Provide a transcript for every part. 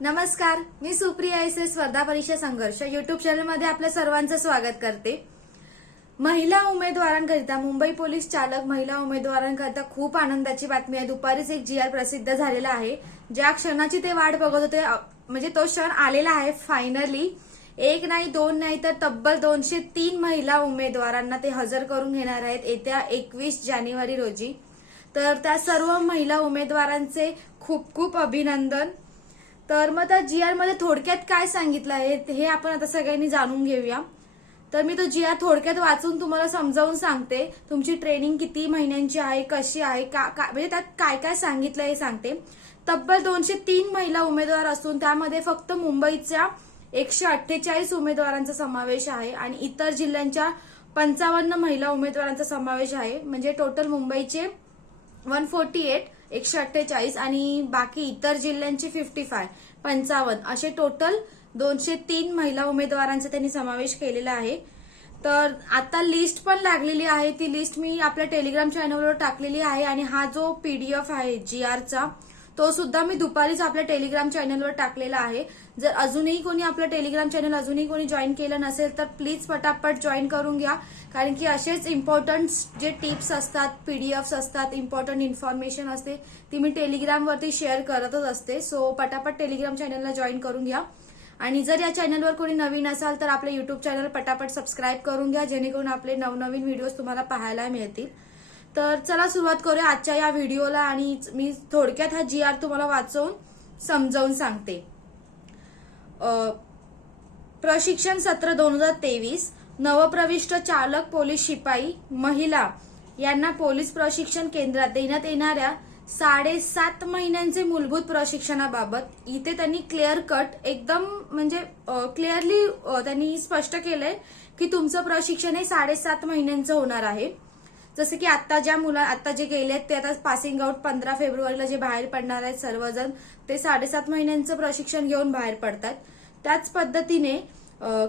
नमस्कार मी सुप्रिया एस स्पर्धा परीक्षा संघर्ष युट्यूब चॅनलमध्ये आपल्या सर्वांचं स्वागत करते. महिला उमेदवारांकरिता मुंबई पोलीस चालक महिला उमेदवारांकरिता खूप आनंदाची बातमी आहे. दुपारीच एक जी आर प्रसिद्ध झालेला आहे. ज्या क्षणाची ते वाट बघत होते म्हणजे तो क्षण आलेला आहे फायनली एक नाही दोन नाही तर तब्बल दोनशे तीन महिला उमेदवारांना ते हजर करून घेणार आहेत येत्या एकवीस जानेवारी रोजी. तर त्या सर्व महिला उमेदवारांचे खूप खूप अभिनंदन. तर मग त्या जी आरमध्ये थोडक्यात काय सांगितलं आहे हे आपण आता सगळ्यांनी जाणून घेऊया. तर मी तो जी आर थोडक्यात वाचून तुम्हाला समजावून सांगते. तुमची ट्रेनिंग किती महिन्यांची आहे कशी आहे का का- म्हणजे त्यात काय काय सांगितलं हे सांगते. तब्बल दोनशे तीन महिला उमेदवार असून त्यामध्ये फक्त मुंबईच्या एकशे अठ्ठेचाळीस उमेदवारांचा समावेश आहे आणि इतर जिल्ह्यांच्या पंचावन्न महिला उमेदवारांचा समावेश आहे. म्हणजे टोटल मुंबईचे वन फोर्टी एट एकशे अठ्ठेचाळीस आणि बाकी इतर जिल्ह्यांचे फिफ्टी फाय पंचावन्न असे टोटल दोनशे तीन महिला उमेदवारांचा त्यांनी समावेश केलेला आहे. तर आता लिस्ट पण लागलेली आहे. ती लिस्ट मी आपल्या टेलिग्राम चॅनलवर टाकलेली आहे आणि हा जो पीडीएफ आहे जी आरचा तो सुद्धा मी दुपारीच आपल्या टेलिग्राम चॅनलवर टाकलेला आहे. जर अजूनही कोणी आपलं टेलिग्राम चॅनल अजूनही कोणी जॉईन केलं नसेल तर प्लीज पटापट जॉईन करून घ्या. कारण की असेच इम्पॉर्टंट जे टिप्स असतात पीडीएफ्स असतात इम्पॉर्टंट इन्फॉर्मेशन असते ती मी टेलिग्रामवरती शेअर करतच असते. सो पटापट टेलिग्राम चॅनलला जॉईन करून घ्या. आणि जर या चॅनलवर कोणी नवीन असाल तर आपले युट्यूब चॅनल पटापट सबस्क्राईब करून घ्या जेणेकरून आपले नवनवीन व्हिडिओज तुम्हाला पाहायला मिळतील. तर चला सुरुवात करूया आजच्या या व्हिडिओला आणि मी थोडक्यात हा जी आर तुम्हाला वाचवून समजावून सांगते. प्रशिक्षण सत्र दोन हजार तेवीस नवप्रविष्ट चालक पोलीस शिपाई महिला यांना पोलीस प्रशिक्षण केंद्रात देण्यात येणाऱ्या साडेसात महिन्यांचे मूलभूत प्रशिक्षणाबाबत इथे त्यांनी क्लिअर कट एकदम म्हणजे क्लिअरली त्यांनी स्पष्ट केलंय की तुमचं प्रशिक्षण हे साडेसात महिन्यांचं होणार आहे. जसं की आता ज्या मुला आता जे गेलेत ते आता पासिंग आउट पंधरा फेब्रुवारीला जे बाहेर पडणार आहेत सर्वजण ते साडेसात महिन्यांचं प्रशिक्षण घेऊन बाहेर पडतात. त्याच पद्धतीने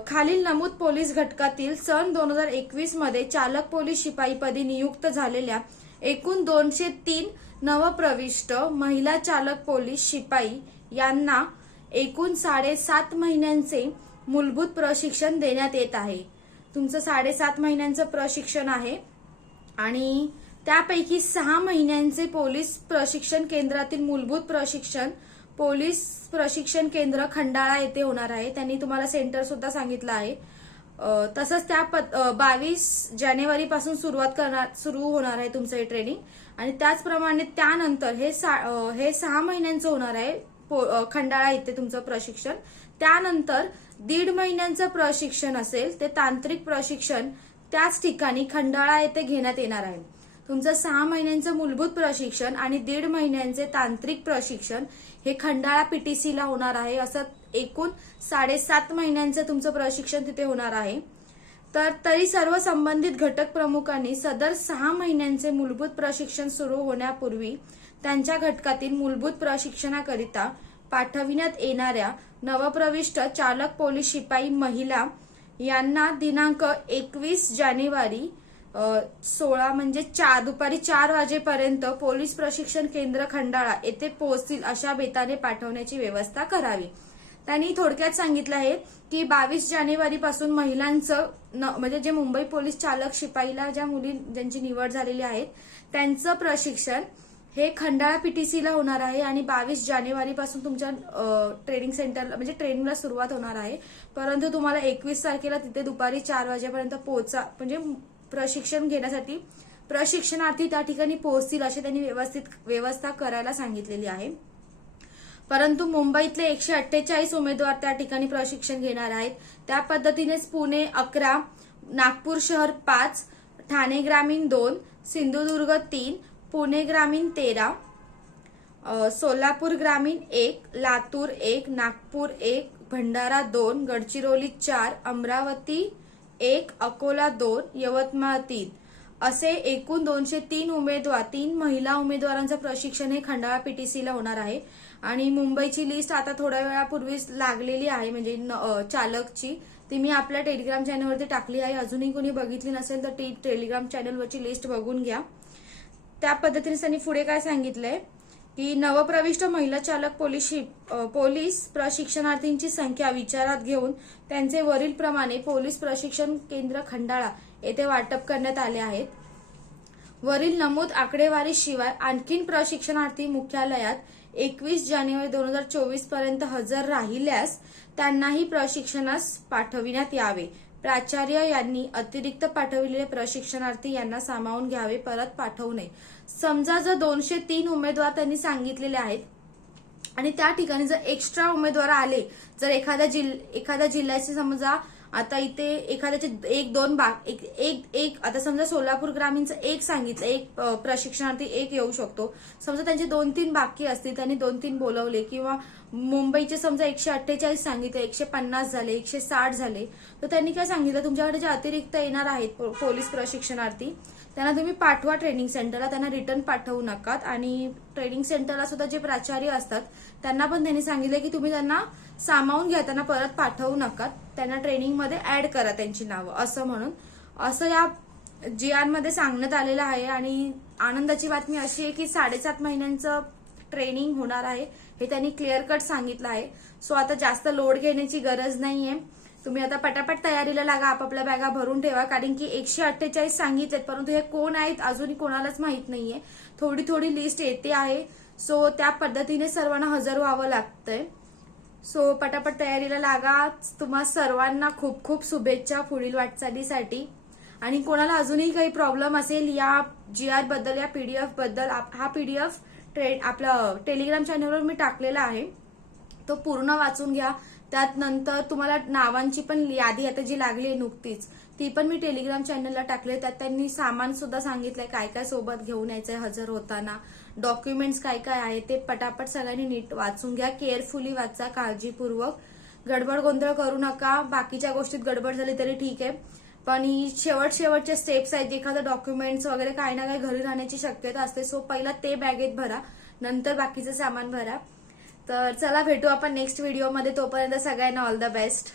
खालील नमूद पोलीस घटकातील सन दोन हजार एकवीसमध्ये चालक पोलीस शिपाईपदी नियुक्त झालेल्या एकूण दोनशे तीन नवप्रविष्ट महिला चालक पोलीस शिपाई यांना एकूण साडेसात महिन्यांचे मूलभूत प्रशिक्षण देण्यात येत आहे. तुमचं साडेसात महिन्यांचं प्रशिक्षण आहे. आणि त्यापैकी सहा महिन्यांचे पोलीस प्रशिक्षण केंद्रातील मूलभूत प्रशिक्षण पोलीस प्रशिक्षण केंद्र खंडाळा येथे होणार आहे. त्यांनी तुम्हाला सेंटर सुद्धा सांगितलं आहे. तसंच त्या बावीस जानेवारी पासून सुरुवात करणार सुरू होणार आहे तुमचं हे ट्रेनिंग आणि त्याचप्रमाणे त्यानंतर हे सा- हे सहा महिन्यांचं होणार आहे पो- खंडाळा येथे तुमचं प्रशिक्षण. त्यानंतर दीड महिन्यांचं प्रशिक्षण असेल ते तांत्रिक प्रशिक्षण त्याच ठिकाणी खंडाळा येथे घेण्यात येणार आहे. तुमचं सहा महिन्यांचं मूलभूत प्रशिक्षण आणि दीड महिन्यांचे तांत्रिक प्रशिक्षण हे खंडाळा पीटीसीला होणार आहे. असं एकूण साडेसात महिन्यांचं तुमचं प्रशिक्षण तिथे होणार आहे. तर तरी सर्व संबंधित घटक प्रमुखांनी सदर सहा महिन्यांचे मूलभूत प्रशिक्षण सुरू होण्यापूर्वी त्यांच्या घटकातील मूलभूत प्रशिक्षणाकरिता पाठविण्यात येणाऱ्या नवप्रविष्ट चालक पोलीस शिपाई महिला यांना दिनांक एकवीस जानेवारी सोळा म्हणजे चार दुपारी चार वाजेपर्यंत पोलीस प्रशिक्षण केंद्र खंडाळा येथे पोहोचतील अशा बेताने पाठवण्याची व्यवस्था करावी. त्यांनी थोडक्यात सांगितलं आहे की बावीस जानेवारी पासून महिलांचं न- म्हणजे जे मुंबई पोलीस चालक शिपाईला ज्या मुली ज्यांची निवड झालेली आहे त्यांचं प्रशिक्षण हे खंडाळा पीटीसीला होणार आहे आणि बावीस जानेवारी पासून तुमच्या ट्रेनिंग सेंटरला म्हणजे ट्रेनिंगला सुरुवात होणार आहे. परंतु तुम्हाला एकवीस तारखेला तिथे दुपारी चार वाजेपर्यंत पोहोचा म्हणजे प्रशिक्षण घेण्यासाठी प्रशिक्षणार्थी त्या ठिकाणी पोहोचतील अशी त्यांनी व्यवस्थित व्यवस्था करायला सांगितलेली आहे. परंतु मुंबईतले एकशे अठ्ठेचाळीस उमेदवार त्या ठिकाणी प्रशिक्षण घेणार आहेत. त्या पद्धतीनेच पुणे अकरा नागपूर शहर पाच ठाणे ग्रामीण दोन सिंधुदुर्ग तीन पुणे ग्रामीण तेरा सोलापूर ग्रामीण एक लातूर एक नागपूर एक भंडारा दोन गडचिरोली चार अमरावती एक अकोला दोन यवतमाळ तीन. असे एकूण दोनशे तीन उमेदवार तीन महिला उमेदवारांचं प्रशिक्षण हे खंडाळा पीटीसीला होणार आहे. आणि मुंबईची लिस्ट आता थोड्या वेळापूर्वीच लागलेली आहे म्हणजे न- चालकची. ती मी आपल्या टेलिग्राम चॅनलवरती टाकली आहे. अजूनही कोणी बघितली नसेल तर ती टेलिग्राम चॅनलवरची लिस्ट बघून घ्या. त्या पद्धतीने त्यांनी पुढे काय सांगितलंय? की नवप्रविष्ट महिला चालक पोलीस पोलीस प्रशिक्षणार्थींची संख्या विचारात घेऊन त्यांचे वरील प्रमाणे पोलीस प्रशिक्षण केंद्र खंडाळा येथे वाटप करण्यात आले आहेत. वरील नमूद आकडेवारीशिवाय आणखीन प्रशिक्षणार्थी मुख्यालयात एकवीस जानेवारी दोन हजार चोवीसपर्यंत हजर राहिल्यास त्यांनाही प्रशिक्षणास पाठविण्यात यावे. प्राचार्य यांनी अतिरिक्त पाठविलेले प्रशिक्षणार्थी यांना सामावून घ्यावे परत पाठवू नये. समजा जर दोनशे तीन उमेदवार त्यांनी सांगितलेले आहेत आणि त्या ठिकाणी जर एक्स्ट्रा उमेदवार आले जर एखाद्या जिल एखाद्या जिल्ह्याचे समजा आता इथे एखाद्याचे एक दोन बा एक एक एक आता समजा सोलापूर ग्रामीणचं एक सांगितलं एक प्रशिक्षणार्थी एक येऊ शकतो. समजा त्यांचे दोन तीन बाकी असतील त्यांनी दोन तीन बोलवले किंवा मुंबईचे समजा एकशे अठ्ठेचाळीस सांगितले एकशे पन्नास झाले एकशे साठ झाले तर त्यांनी काय सांगितलं? तुमच्याकडे जे अतिरिक्त येणार आहेत पोलीस प्रशिक्षणार्थी त्यांना तुम्ही पाठवा ट्रेनिंग सेंटरला त्यांना रिटर्न पाठवू नकात. आणि ट्रेनिंग सेंटरला सुद्धा जे प्राचार्य असतात त्यांना पण त्यांनी सांगितलं की तुम्ही त्यांना सामावून घ्या त्यांना परत पाठवू नका त्यांना ट्रेनिंगमध्ये ऍड करा त्यांची नावं असं म्हणून. असं या जी सांगण्यात आलेलं आहे. आणि आनंदाची बातमी अशी आहे की साडेसात महिन्यांचं ट्रेनिंग होणार आहे हे त्यांनी क्लिअर कट सांगितलं आहे. सो आता जास्त लोड घेण्याची गरज नाहीये. तुम्ही आता पटापट तयारीला लागा आपापल्या बॅगा भरून ठेवा कारण की एकशे अठ्ठेचाळीस सांगितलेत परंतु हे कोण आहेत अजून कोणालाच माहीत नाहीये. थोडी थोडी लिस्ट येते आहे. सो त्या पद्धतीने सर्वांना हजर व्हावं लागतंय. सो पटापट तयारीला लागा. तुम्हा सर्वांना खूप खूप शुभेच्छा पुढील वाटचालीसाठी. आणि कोणाला अजूनही काही प्रॉब्लेम असेल या जी आरबद्दल या पीडीएफबद्दल आप- हा पीडीएफ ट्रे आपला टेलिग्राम चॅनलवर मी टाकलेला आहे. तो पूर्ण वाचून घ्या. त्यात नंतर तुम्हाला नावांची पण यादी आता जी लागली आहे नुकतीच ती पण मी टेलिग्राम चॅनलला टाकले त्यात त्यांनी सामान सुद्धा सांगितलंय काय काय सोबत घेऊन यायचंय हजर होताना. डॉक्युमेंट्स काय काय आहे ते पटापट सगळ्यांनी नीट वाचून घ्या. केअरफुली वाचा काळजीपूर्वक. गडबड गोंधळ करू नका. बाकीच्या गोष्टीत गडबड झाली तरी ठीक आहे. पण ही शेवट शेवटचे स्टेप्स आहेत. एखादं डॉक्युमेंट्स वगैरे काही ना काही घरी राहण्याची शक्यता असते. सो पहिला ते बॅगेत भरा. नंतर बाकीचं सामान भरा. तर चला भेटू आपण नेक्स्ट व्हिडिओमध्ये तोपर्यंत सगळ्यांना ऑल द बेस्ट